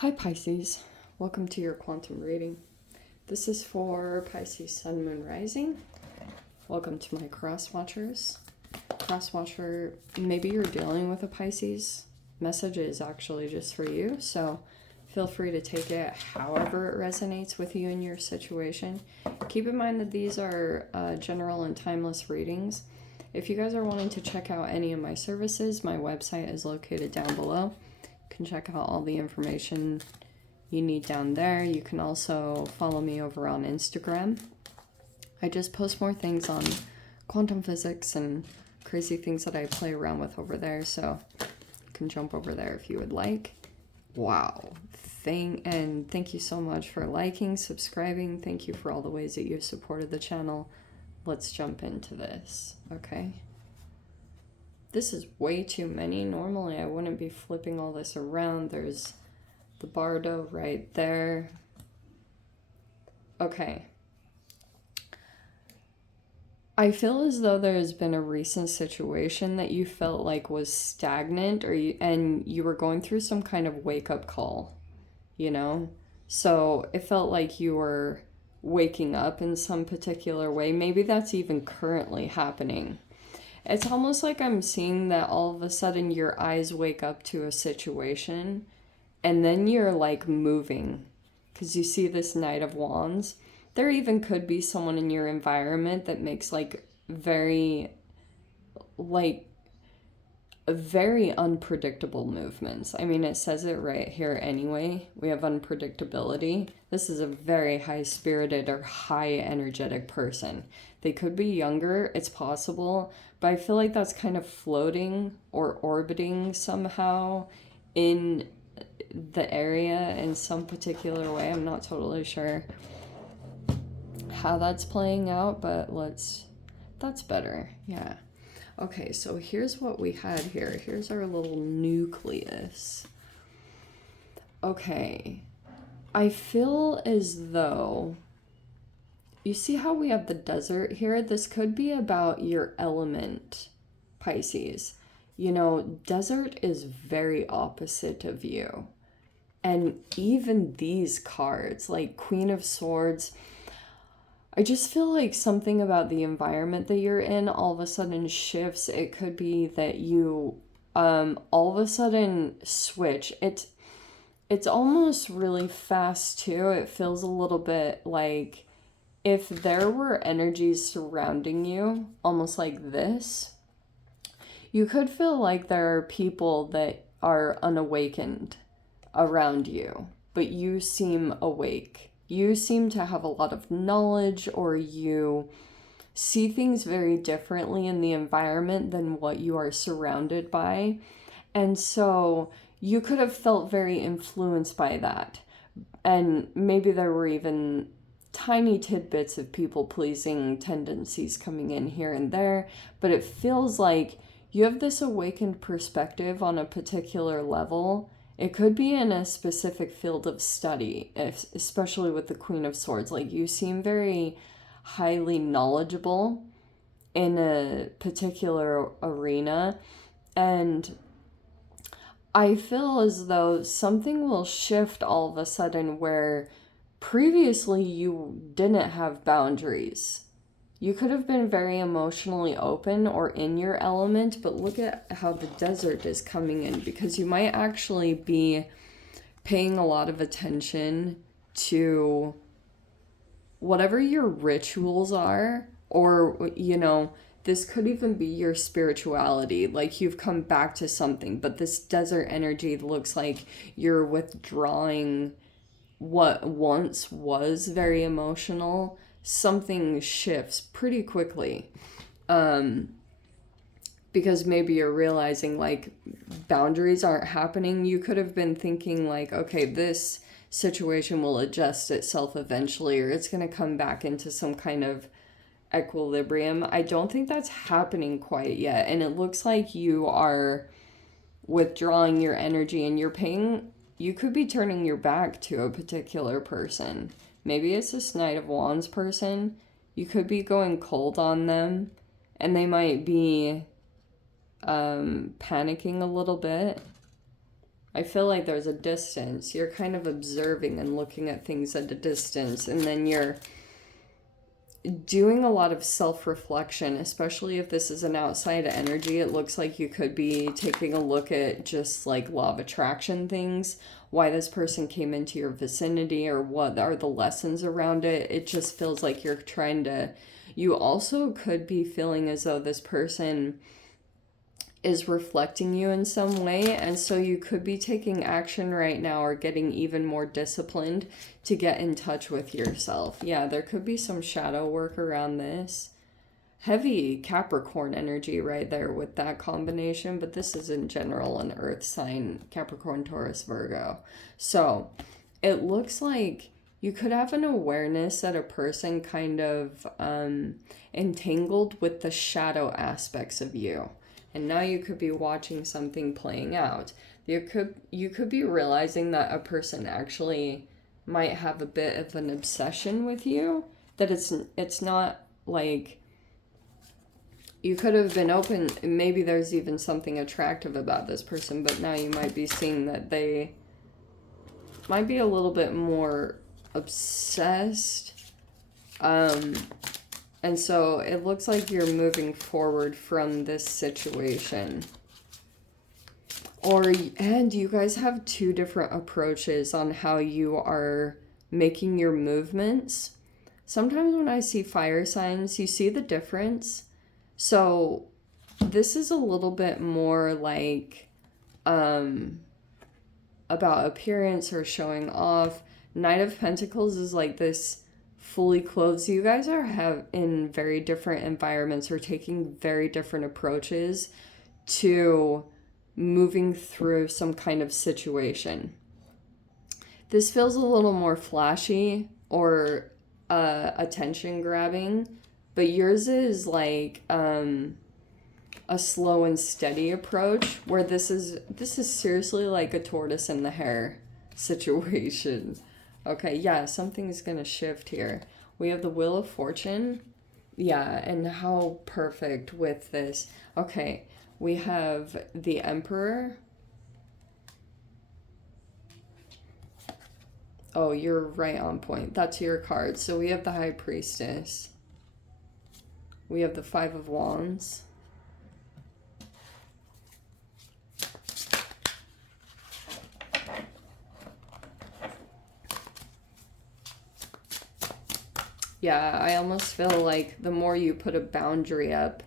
Hi Pisces, welcome to your quantum reading. This is for Pisces Sun, Moon, Rising. Welcome to my cross watchers. Cross watcher, maybe you're dealing with a Pisces. Message is actually just for you, so feel free to take it however it resonates with you in your situation. Keep in mind that these are general and timeless readings. If you guys are wanting to check out any of my services, my website is located down below. Can check out all the information you need down there. You can also follow me over on Instagram. I just post more things on quantum physics and crazy things that I play around with over there, so you can jump over there if you would like. Wow. Thank you so much for liking, subscribing. Thank you for all the ways that you've supported the channel. Let's jump into this, okay? This is way too many. Normally I wouldn't be flipping all this around. There's the Bardo right there. Okay. I feel as though there's been a recent situation that you felt like was stagnant, and you were going through some kind of wake-up call, you know? So it felt like you were waking up in some particular way. Maybe that's even currently happening. It's almost like I'm seeing that all of a sudden your eyes wake up to a situation and then you're like moving because you see this Knight of Wands. There even could be someone in your environment that makes very unpredictable movements. I mean, it says it right here anyway. We have unpredictability. This is a very high-spirited or high-energetic person. They could be younger, it's possible, but I feel like that's kind of floating or orbiting somehow in the area in some particular way. I'm not totally sure how that's playing out, but that's better. Yeah. Okay, so here's what we had here. Here's our little nucleus. Okay. I feel as though, you see how we have the desert here? This could be about your element, Pisces. You know, desert is very opposite of you. And even these cards, like Queen of Swords, I just feel like something about the environment that you're in all of a sudden shifts. It could be that you all of a sudden switch. It's almost really fast too. It feels a little bit like if there were energies surrounding you, almost like this, you could feel like there are people that are unawakened around you, but you seem awake. You seem to have a lot of knowledge, or you see things very differently in the environment than what you are surrounded by. And so you could have felt very influenced by that. And maybe there were even tiny tidbits of people-pleasing tendencies coming in here and there, but it feels like you have this awakened perspective on a particular level. It could be in a specific field of study, especially with the Queen of Swords. Like, you seem very highly knowledgeable in a particular arena. And I feel as though something will shift all of a sudden where previously you didn't have boundaries. You could have been very emotionally open or in your element, but look at how the desert is coming in, because you might actually be paying a lot of attention to whatever your rituals are, or, you know, this could even be your spirituality. Like, you've come back to something, but this desert energy looks like you're withdrawing what once was very emotional. Something shifts pretty quickly, because maybe you're realizing like boundaries aren't happening. You could have been thinking like, okay, this situation will adjust itself eventually, or it's going to come back into some kind of equilibrium. I don't think that's happening quite yet, and it looks like you are withdrawing your energy, and you could be turning your back to a particular person. Maybe it's this Knight of Wands person. You could be going cold on them, and they might be panicking a little bit. I feel like there's a distance. You're kind of observing and looking at things at a distance, and then you're doing a lot of self-reflection, especially if this is an outside energy. It looks like you could be taking a look at just like law of attraction things, why this person came into your vicinity, or what are the lessons around it. It just feels like you're trying to, you also could be feeling as though this person is reflecting you in some way, and so you could be taking action right now or getting even more disciplined to get in touch with yourself. Yeah, there could be some shadow work around this. Heavy Capricorn energy right there with that combination, but this is in general an earth sign, Capricorn, Taurus, Virgo. So it looks like you could have an awareness that a person kind of entangled with the shadow aspects of you. And now you could be watching something playing out. You could be realizing that a person actually might have a bit of an obsession with you. That it's not like, you could have been open, maybe there's even something attractive about this person, but now you might be seeing that they might be a little bit more obsessed. And so it looks like you're moving forward from this situation. And you guys have two different approaches on how you are making your movements. Sometimes when I see fire signs, you see the difference. So this is a little bit more like about appearance or showing off. Knight of Pentacles is like this fully clothed. So you guys are in very different environments or taking very different approaches to moving through some kind of situation. This feels a little more flashy or attention grabbing, but yours is like a slow and steady approach, where this is seriously like a tortoise and the hare situation. Okay, yeah, something's gonna shift here. We have the Wheel of Fortune. Yeah, and how perfect with this. Okay, we have the Emperor. Oh, you're right on point. That's your card. So we have the High Priestess. We have the Five of Wands. Yeah, I almost feel like the more you put a boundary up,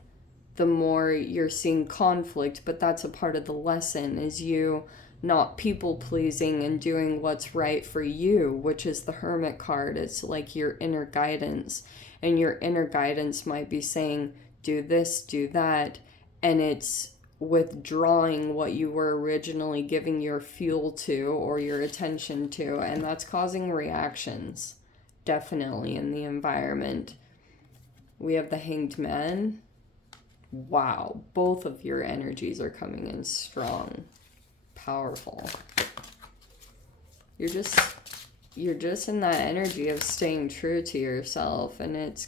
the more you're seeing conflict, but that's a part of the lesson, is you not people pleasing and doing what's right for you, which is the Hermit card. It's like your inner guidance, and your inner guidance might be saying, do this, do that, and it's withdrawing what you were originally giving your fuel to or your attention to, and that's causing reactions. Definitely in the environment. We have the Hanged Man. Wow, both of your energies are coming in strong, powerful. You're just in that energy of staying true to yourself, and it's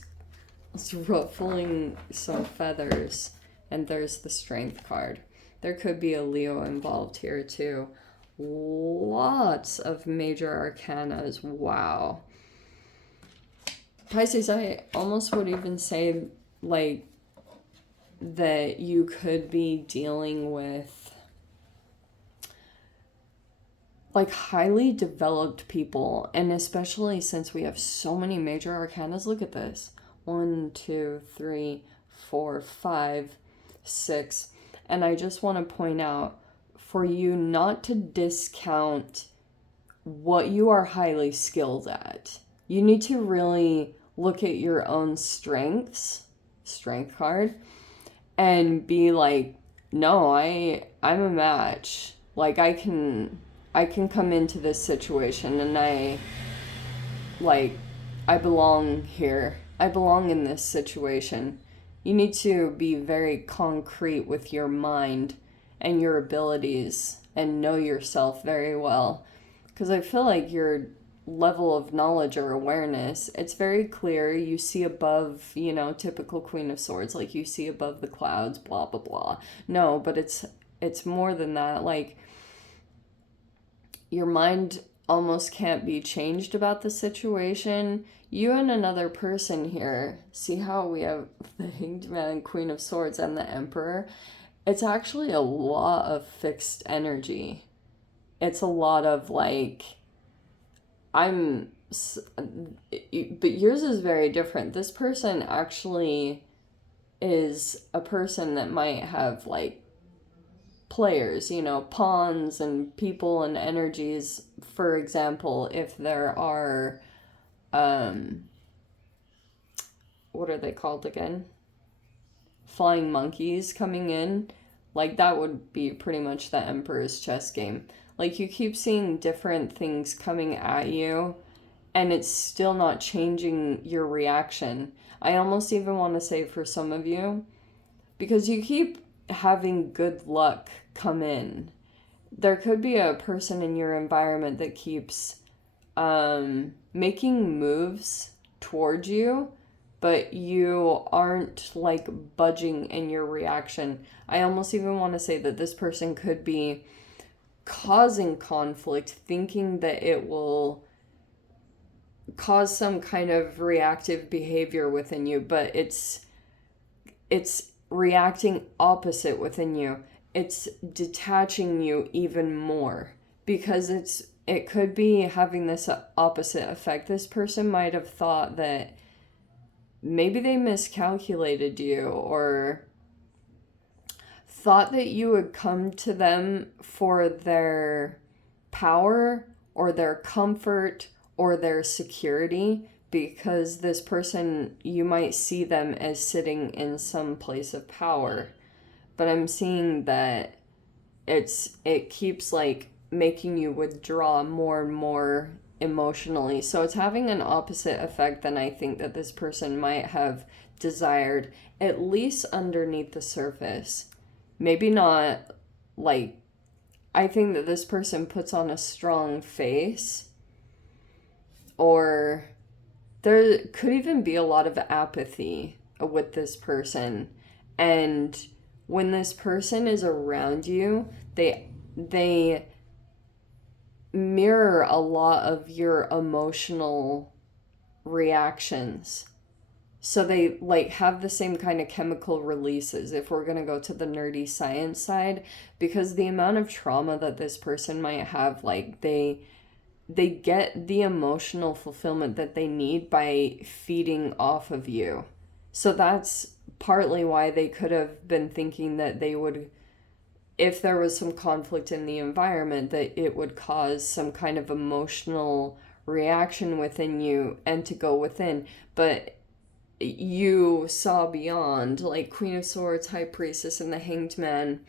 ruffling some feathers. And there's the Strength card. There could be a Leo involved here too. Lots of major arcanas. Wow. Pisces, I almost would even say like that you could be dealing with like highly developed people, and especially since we have so many major arcanas. Look at this. 1, 2, 3, 4, 5, 6. And I just want to point out for you not to discount what you are highly skilled at. You need to really look at your own strengths, Strength card, and be like, no, I'm a match. Like I can come into this situation, and I belong here. I belong in this situation. You need to be very concrete with your mind and your abilities and know yourself very well. Because I feel like your level of knowledge or awareness, it's very clear. You see above, typical Queen of Swords, like you see above the clouds, blah, blah, blah. No, but it's more than that. Like, your mind almost can't be changed about the situation. You and another person here, see how we have the Hanged Man, Queen of Swords, and the Emperor? It's actually a lot of fixed energy. It's a lot of like, but yours is very different. This person actually is a person that might have like players, pawns and people and energies. For example, if there are, what are they called again? Flying monkeys coming in, like that would be pretty much the Emperor's chess game. Like you keep seeing different things coming at you and it's still not changing your reaction. I almost even want to say for some of you, because you keep having good luck come in. There could be a person in your environment that keeps making moves towards you, but you aren't like budging in your reaction. I almost even want to say that this person could be causing conflict, thinking that it will cause some kind of reactive behavior within you, but it's reacting opposite within you. It's detaching you even more because it could be having this opposite effect. This person might have thought that maybe they miscalculated you or thought that you would come to them for their power or their comfort or their security, because this person, you might see them as sitting in some place of power. But I'm seeing that it keeps like making you withdraw more and more emotionally. So it's having an opposite effect than I think that this person might have desired, at least underneath the surface. Maybe not like, I think that this person puts on a strong face, or there could even be a lot of apathy with this person. And when this person is around you, they mirror a lot of your emotional reactions. So they like have the same kind of chemical releases, if we're going to go to the nerdy science side, because the amount of trauma that this person might have, like they get the emotional fulfillment that they need by feeding off of you. So that's partly why they could have been thinking that they would, if there was some conflict in the environment, that it would cause some kind of emotional reaction within you and to go within. But you saw beyond, like Queen of Swords, High Priestess, and the Hanged Man.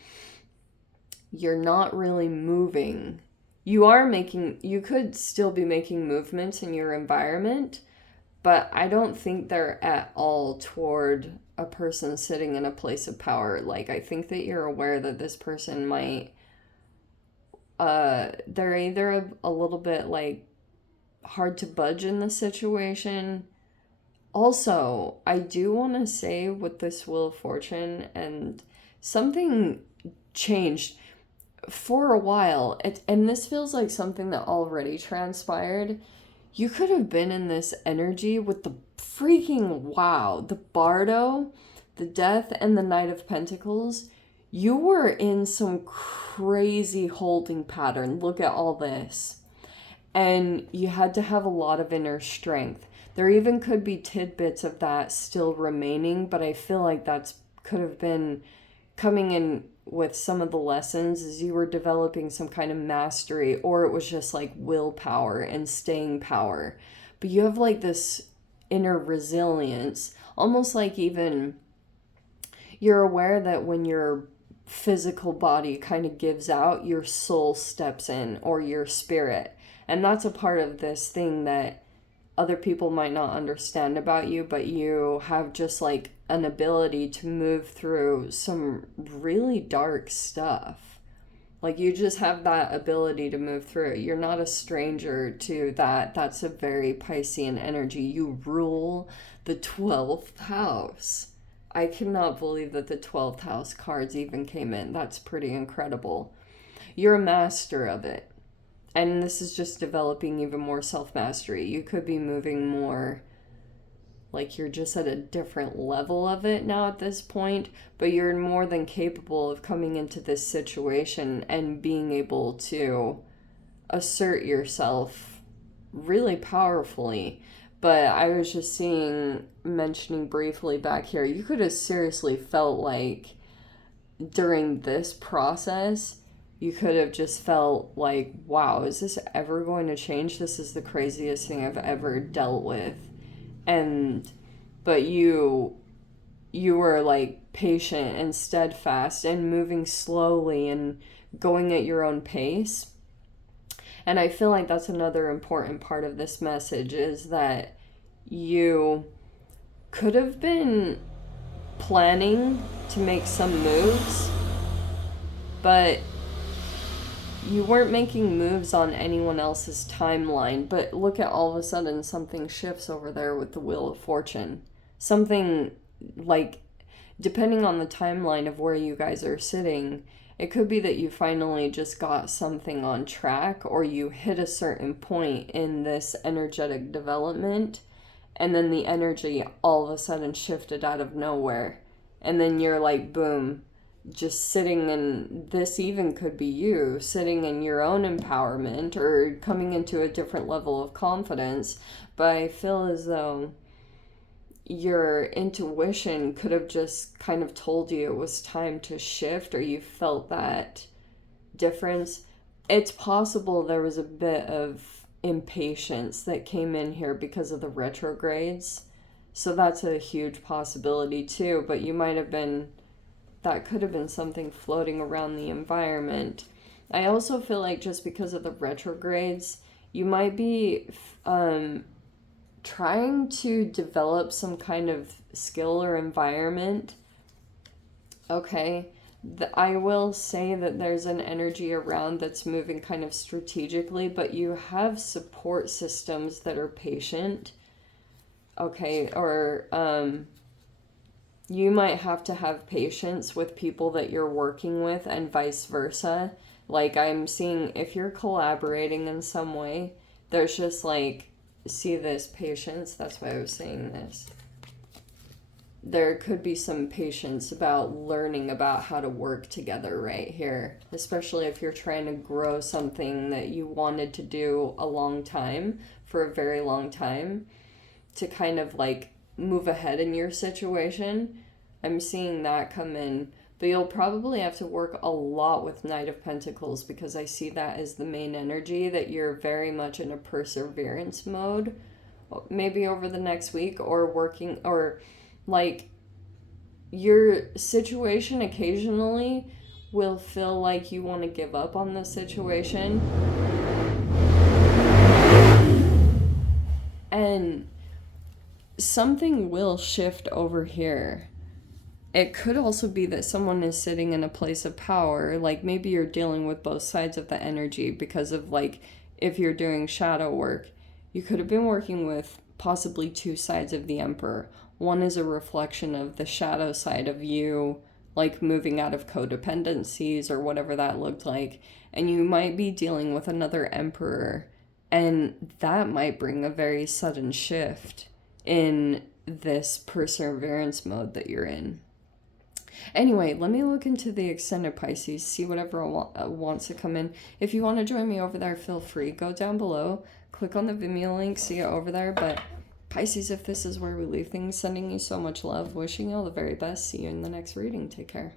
You're not really moving. You could still be making movements in your environment, but I don't think they're at all toward a person sitting in a place of power. Like, I think that you're aware that this person might, they're either a little bit like hard to budge in the situation. Also, I do want to say with this Wheel of Fortune, and something changed for a while, and this feels like something that already transpired. You could have been in this energy with the freaking, wow, the Bardo, the Death, and the Knight of Pentacles. You were in some crazy holding pattern. Look at all this. And you had to have a lot of inner strength. There even could be tidbits of that still remaining, but I feel like that's could have been coming in with some of the lessons as you were developing some kind of mastery, or it was just like willpower and staying power. But you have like this inner resilience, almost like even you're aware that when your physical body kind of gives out, your soul steps in, or your spirit. And that's a part of this thing that other people might not understand about you, but you have just like an ability to move through some really dark stuff. Like you just have that ability to move through it. You're not a stranger to that. That's a very Piscean energy. You rule the 12th house. I cannot believe that the 12th house cards even came in. That's pretty incredible. You're a master of it. And this is just developing even more self-mastery. You could be moving more, like you're just at a different level of it now at this point, but you're more than capable of coming into this situation and being able to assert yourself really powerfully. But I was just mentioning briefly back here, you could have seriously felt like during this process, you could have just felt like, wow, is this ever going to change? This is the craziest thing I've ever dealt with. But you were like patient and steadfast and moving slowly and going at your own pace. And I feel like that's another important part of this message, is that you could have been planning to make some moves, but you weren't making moves on anyone else's timeline. But look at, all of a sudden something shifts over there with the Wheel of Fortune. Something, like, depending on the timeline of where you guys are sitting, it could be that you finally just got something on track, or you hit a certain point in this energetic development, and then the energy all of a sudden shifted out of nowhere. And then you're like, boom, just sitting in this, even could be you sitting in your own empowerment or coming into a different level of confidence. But I feel as though your intuition could have just kind of told you it was time to shift, or you felt that difference. It's possible there was a bit of impatience that came in here because of the retrogrades. So that's a huge possibility too, but you might have been, that could have been something floating around the environment. I also feel like just because of the retrogrades, you might be trying to develop some kind of skill or environment. Okay, I will say that there's an energy around that's moving kind of strategically, but you have support systems that are patient. Okay, or you might have to have patience with people that you're working with, and vice versa. Like, I'm seeing if you're collaborating in some way, there's just like, see this patience, that's why I was saying this. There could be some patience about learning about how to work together right here, especially if you're trying to grow something that you wanted to do a long time, for a very long time, to kind of like move ahead in your situation. I'm seeing that come in, but you'll probably have to work a lot with Knight of Pentacles, because I see that as the main energy, that you're very much in a perseverance mode, maybe over the next week, or working, or like your situation occasionally will feel like you want to give up on the situation. And something will shift over here. It could also be that someone is sitting in a place of power, like maybe you're dealing with both sides of the energy, because of like, if you're doing shadow work, you could have been working with possibly two sides of the Emperor. One is a reflection of the shadow side of you, like moving out of codependencies or whatever that looked like, and you might be dealing with another Emperor, and that might bring a very sudden shift in this perseverance mode that you're in. Anyway, let me look into the extended Pisces, see whatever wants to come in. If you want to join me over there, feel free. Go down below, click on the Vimeo link, see it over there. But Pisces, if this is where we leave things, sending you so much love, wishing you all the very best. See you in the next reading. Take care.